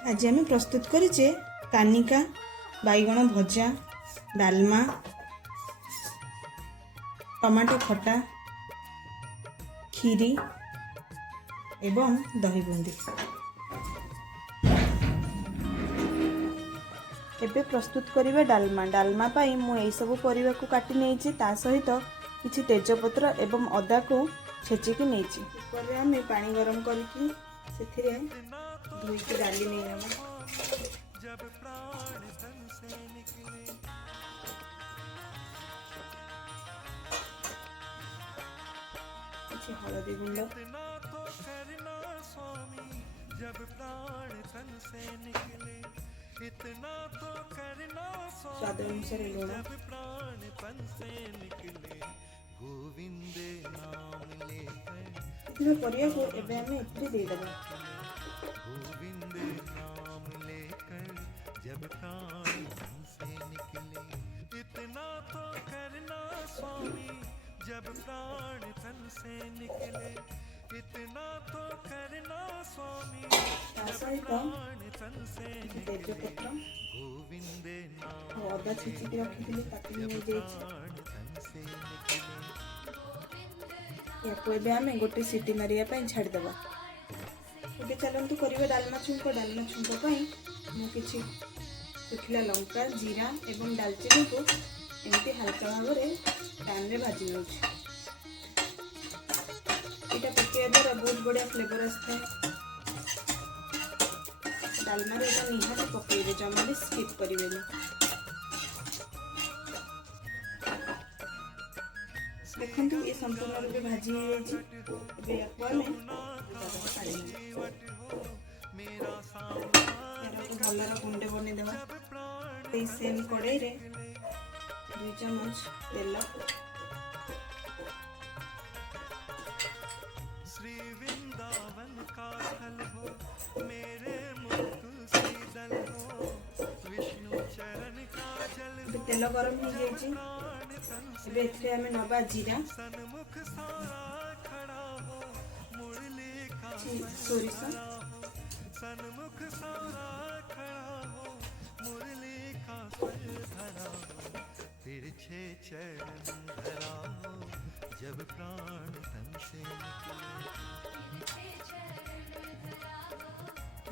आज आम प्रस्तुत करेचे कानिका बैगण भजा, डालमा, टमाटो खटा, खीरी एवं दही बूंदी। एबे प्रस्तुत करिबा डालमा। डालमा पाई मु एई सब परिबा को काटी नेछि, ता सहित किछि तेजपत्र एवं अदा को छेचिकी नेछि। कुकर रे हमें पानी गरम करके सेथिरे धोइके डाली नै नबा। किछि हळदी गुंड, स्वाद अनुसार लूण, परिया को एबे हमें इतने दे देबा। जब प्राण तन से निकले इतना तो करना स्वामी, जब प्राण तन से निकले इतना तो करना स्वामी, जब प्राण तन से निकले गोविंदे नाम अदा छेचिकी रखिथिले काटी नै जाइछि। याको एबे हमें गोटे सीटी मारिया पई छाड़ देबा। एबे चलंतु करिवे डालमा छुंको। डालमा छुंको पई मु किछि सुखिला लंका, जीरा एवं दालचीनी को एमती हल्का भाव में पैन रे भाजी नउछि। एटा पकेया द्वारा बहुत बढ़िया फ्लेवर आसता है। डालमा रे एटा निहाती पकेइबे, जमा भी स्किप करिवेनी। देखंतु ये संपूर्ण रूप भाजी हो जाइछि। एबे याको हमें काढी भलर गुंडे बनी देवा। सेम कड़ाई रे 2 चम्मच तेल, श्री वृंदावन का फल हो मेरे तुलसी दल हो, विष्णु चरण का जल। तेल गरम हो जाइछि। एबे एथरे हमें नबा जीरा, सोरिष, तिरछे चरण धरा हो, जब प्राण तन से निकले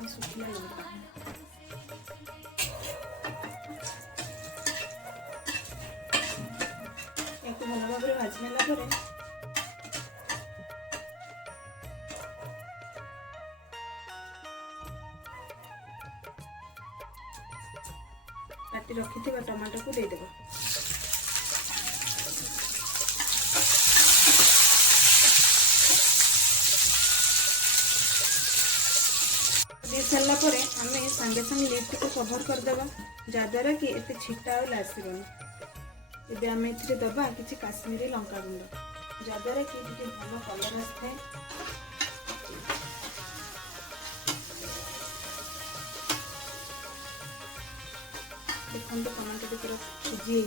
सुखिला लंका। याको भल भाव में भाजी नेला परे काटी रखिथिबा टमाटो को दे देबा। दे सारा पर आम सांगे सांगे लिड को कवर करदेबा, जहाद्वारा कि एत छिटा और आसबनी। एबे आम ए दबा कि काश्मीरी लंका गुंड, जहाद्वारा कि भल कलर आसए। देखो टमाटो टिके सिझी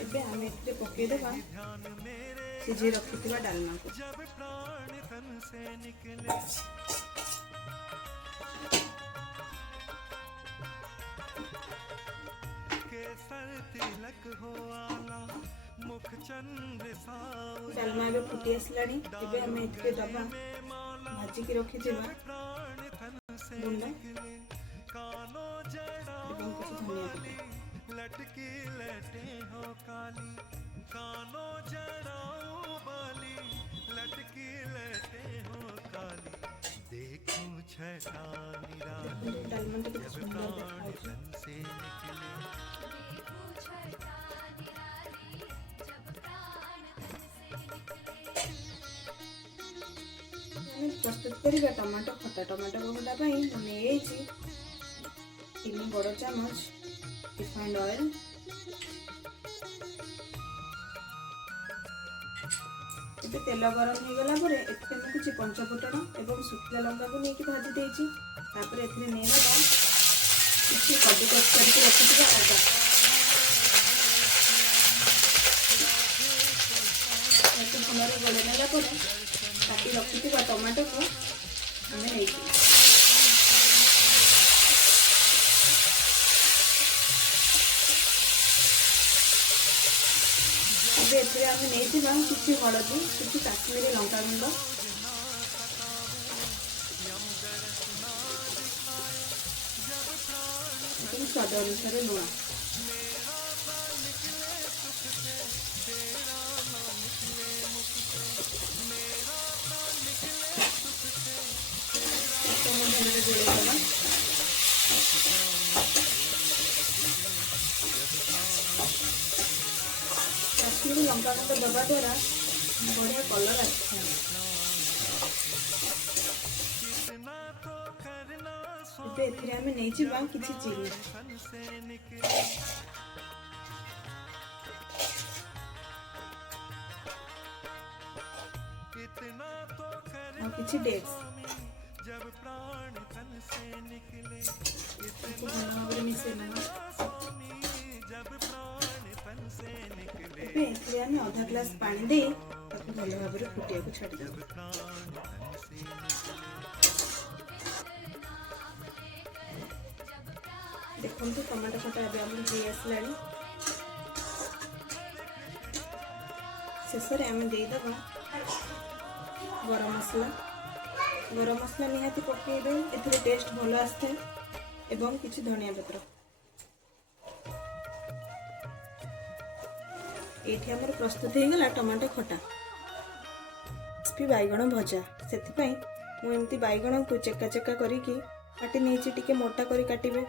एबे आम ए पकईदेवा सिझे रखिथिबा डालमा को। डालमा एबे फुटी आसलानी। एबे आम ए दबा भाजी की रखिथिबा गुंडा एवं कुछ धनिया पत्ता। लटकी लटे हो काली कानो जड़ाऊ बाली, लटकी लटे हो काली देखूं छटा निराली, जब प्राण तन से निकले। प्रस्तुत करिबा टमाटो खटा। टमाटो खटा पई मने एछि 3 बड़ चम्मच रिफाइंड ऑयल, एबे तेल गरम हो गला परे एथे मु किछि पंचफुटन एवं सुखिला लंका को नेकी भाजी देछि। तापर एथे नै देबा किछि कद्दू कस करके रखिथिबा अदा। एथे भलरे गले नेला परे काटी रखिथिबा टमाटो को आमे नेइछि ଏବେ ଏଥିରେ ଆମେ ନେଇଥିବା କିଛି ହଳଦୀ, କିଛି କାଶ୍ମୀରୀ ଲଙ୍କା ଗୁଣ୍ଡ, ଏବଂ ସ୍ୱାଦ ଅନୁସାରେ ଲୁଣ। काश्मीरी लंका गुंड दबा द्वारा बढ़िया कलर आसता। एथिरे आमे नेइचिबा किछि चिनी, और किछि डेट्स आधा ग्लास पानी दे भल भाव फुटिया को छाड़ दे। देखो टमाटो खटा आसला शेष में आम देदेव गरम मसला निहाती पकेबे एथिरे टेस्ट भल आसते एवं किछि धनिया पत्र। एठी हमर प्रस्तुत हो गला टमाटो खटा क्रिस्पी बैगण भजा। सेथिपाई मु एमती बैगण को चेका चेका करिकी काटी नेछि, टिके मोटा करी काटिबे।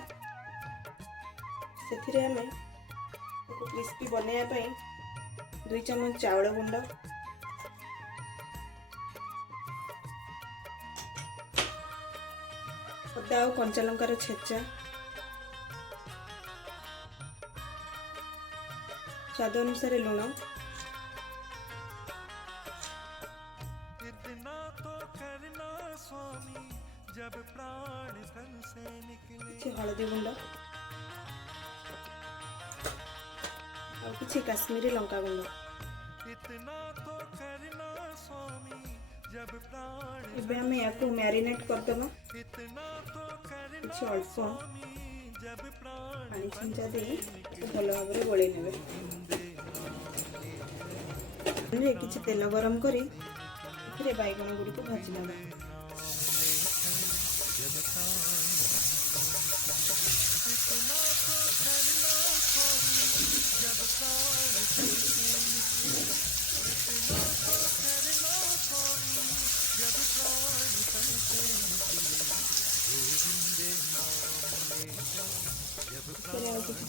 सेथिरे हमें क्रिस्पी बनाया पाई 2 चम्मच चावल गुंड, अदा और कंचा लंकार छेचा, स्वाद अनुसार लुण, हलदी गुंड और किछि काश्मीरी लंका गुंड। एबे हम या को मैरिनेट कर देबा। किछि अल्प पानी छिंचा दे भल भाव में गोले नेबे। हमरे किछि तेल गरम करी एथिरे बैगण गुडी को भाजी नेबा।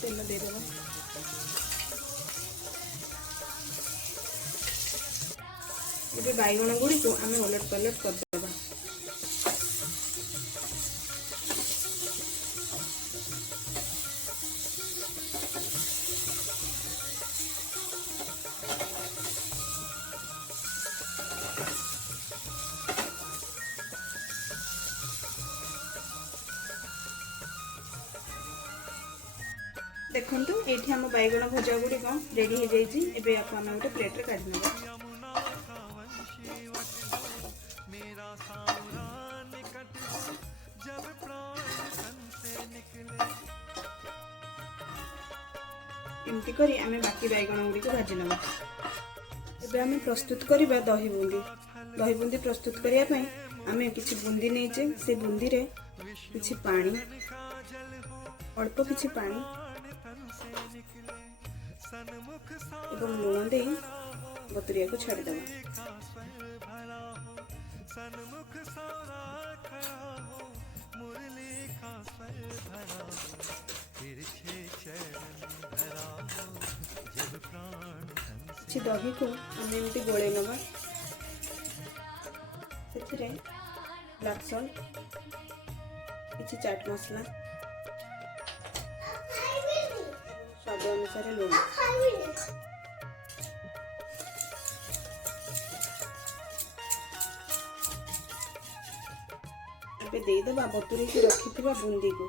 तेल दे देबा। एबे बैगण गुडी को आमे उलट पलट कर देबा। देखंतु एठी हम बैगण भजा गुडी को रेडी हो जाई छी। एबे आपन हम गोटे प्लेट रे काढी नेबा। एमती करी आमे बाकी बैगण गुडी को भाजी नेबा। एबे आमे प्रस्तुत करिबा दही बूंदी। दही बूंदी प्रस्तुत करिया पई आमे किछि बूंदी नेचे, से बूंदी रे किछि पानी, अल्प किछि पानी एवं लुण दे बतुरिया को छाड़ देबा। किछि दही को आमे एमती गोळे नबा। सेथिरे ब्लैक सॉल्ट, किछि चाट मसला, स्वाद अनुसार लुण। एबे दे देबा बतुरी के रखिथिबा बूंदी को।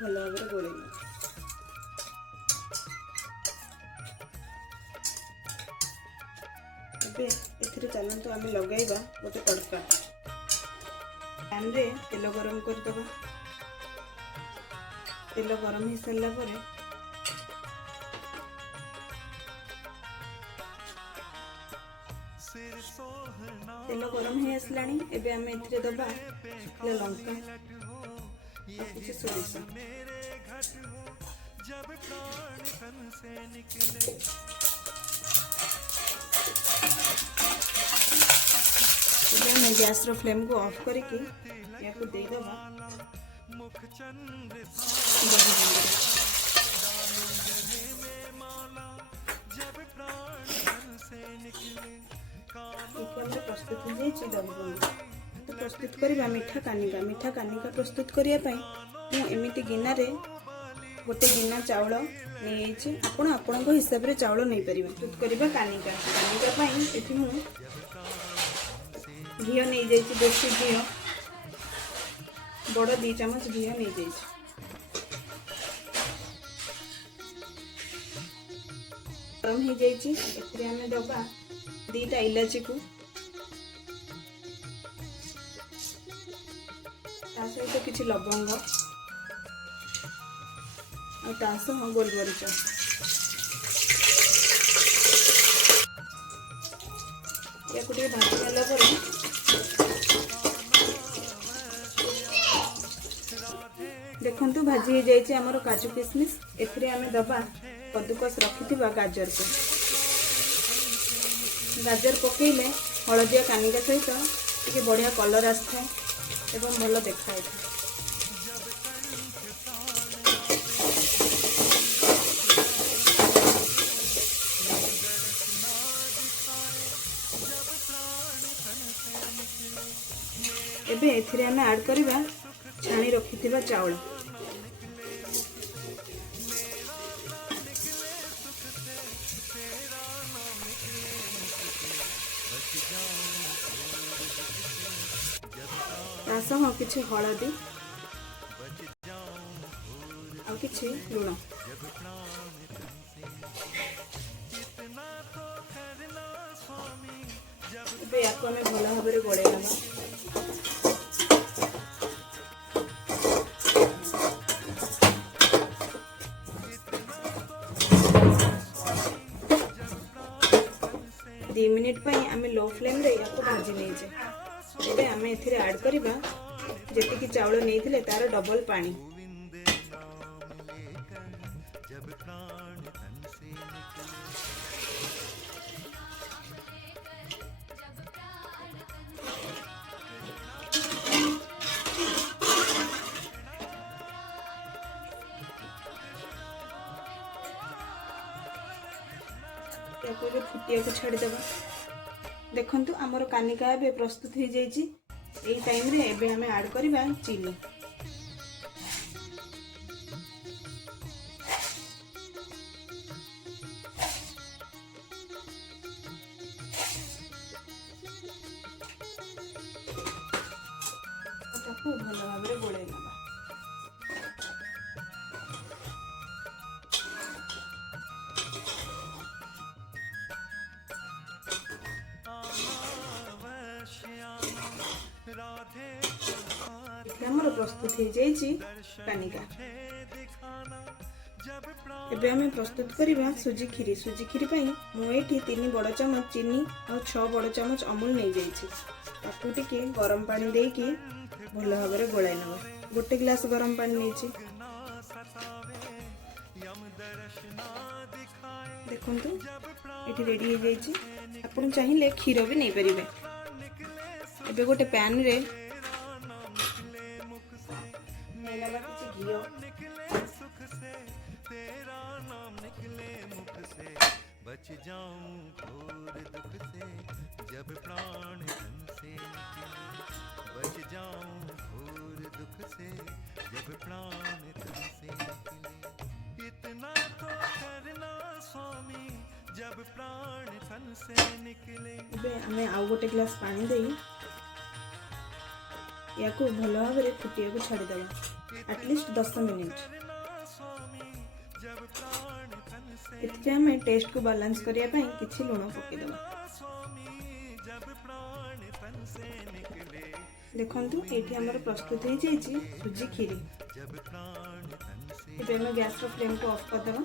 ଭଲ ଭାବରେ ଗୋଳେଇ ନେବା। ଏବେ ଏଥିରେ ଚାଲନ୍ତୁ ଆମେ ଲଗାଇବା ଗୋଟେ ତଡ଼କା। ପ୍ୟାନରେ ତେଲ ଗରମ କରିଦେବା। ତେଲ ଗରମ ହେଇସାରିଲା ପରେ ତେଲ ଗରମ ହେଇ ଆସିଲାଣି। ଏବେ ଆମେ ଏଥିରେ ଦେବା ଶୁଖିଲା ଲଙ୍କା ଆଉ କିଛି ସୋରିଷ। ଏବେ ଆମେ ଗ୍ୟାସର ଫ୍ଲେମ୍କୁ ଅଫ୍ କରିକି ୟାକୁ ଦେଇଦେବା ଦହି ଗୁଣ୍ଡରେ। ଆମର ପ୍ରସ୍ତୁତ ହୋଇଯାଇଛି ଦହି ଗୁଣ୍ଡ। ତ ପ୍ରସ୍ତୁତ କରିବା ମିଠା କାନିକା। ମିଠା କାନିକା ପ୍ରସ୍ତୁତ କରିବା ପାଇଁ ମୁଁ ଏମିତି ଗିନାରେ ଗୋଟେ ଗିନା ଚାଉଳ ନେଇଯାଇଛି। ଆପଣ ଆପଣଙ୍କ ହିସାବରେ ଚାଉଳ ନେଇପାରିବେ। ପ୍ରସ୍ତୁତ କରିବା କାନିକା। କାନିକା ପାଇଁ ଏଠି ମୁଁ ଘିଅ ନେଇଯାଇଛି, ଦେଶୀ ଘିଅ ବଡ଼ 2 ଚାମଚ ଘିଅ ନେଇଯାଇଛି। ଗରମ ହେଇଯାଇଛି। ଏଥିରେ ଆମେ ଦେବା 2ଟା ଇଲାଚିକୁ, ତା ସହିତ କିଛି ଲବଙ୍ଗ ଆଉ ତା ସହ ଗୋଲମରିଚ। ୟାକୁ ଟିକେ ଭାଜି ହେଲା ପରେ ଦେଖନ୍ତୁ ଭାଜି ହେଇଯାଇଛି ଆମର କାଜୁ କିସମିସ୍। ଏଥିରେ ଆମେ ଦେବା କଦୁକସ ରଖିଥିବା ଗାଜରକୁ। ଗାଜର ପକେଇଲେ ହଳଦିଆ କାନିକା ସହିତ ଟିକେ ବଢ଼ିଆ କଲର୍ ଆସିଥାଏ ଏବଂ ଭଲ ଦେଖାଯାଇଥାଏ। ଏବେ ଏଥିରେ ଆମେ ଆଡ୍ କରିବା ଛାଣି ରଖିଥିବା ଚାଉଳ। ତା ସହ କିଛି ହଳଦୀ ଆଉ କିଛି ଲୁଣ। ଏବେ ୟାକୁ ଆମେ ଭଲ ଭାବରେ ଗୋଳେଇ ନେବା। ଦି ମିନିଟ୍ ପାଇଁ ଆମେ लो फ्लेम्रे याको भाजी नेइछे। ଏବେ ଆମେ ଏଥିରେ ଆଡ୍ କରିବା ଯେତିକି ଚାଉଳ ନେଇଥିଲେ ତାର ଡବଲ ପାଣି। याको जो फुटिया को छाड़ी देबा। देखंतु हमर कानिका एबे प्रस्तुत हो जाइछि। एई टाइम रे एबे हमें ऐड करबा चीनी। ताको भलो भाबरे गोळै नबा। हमर प्रस्तुत हो जाइछि कानिका। एबे हमें प्रस्तुत करबा सुजी खीरी। सुजी खीरी पई मु एठी 3 बड़ चमच चीनी और 6 बड़ चमच अमूल नै जाइछि। ताकू टिके गरम पानी देकी भलो भाबरे गोळाइ नबा। गोटे ग्लास गरम पानी नेछि। देखंतु एठी रेडी हो जाइछि। आपण चाहिए क्षीर भी नहीं परिबे। एबे गोटे पैन रे घियो बच जाऊं घोर दुख से जब प्राण तन से निकले। बच जाऊं घोर दुख से जब प्राण तन से निकले। इतना तो करना स्वामी जब प्राण तन से निकले। बे हमें आउ गोटे ग्लास पानी देई याको भलो भाबरे फुटिया को छाड़ी देबा। At least 10 minute. इतने हमें टेस्ट को बैलेंस करने पाई किछि लूण पकेदबा। देखंतु एठी हमर प्रस्तुत हो जाइछि सुजी खीरी। एबे हम गैस रो फ्लेम को ऑफ कर देबा।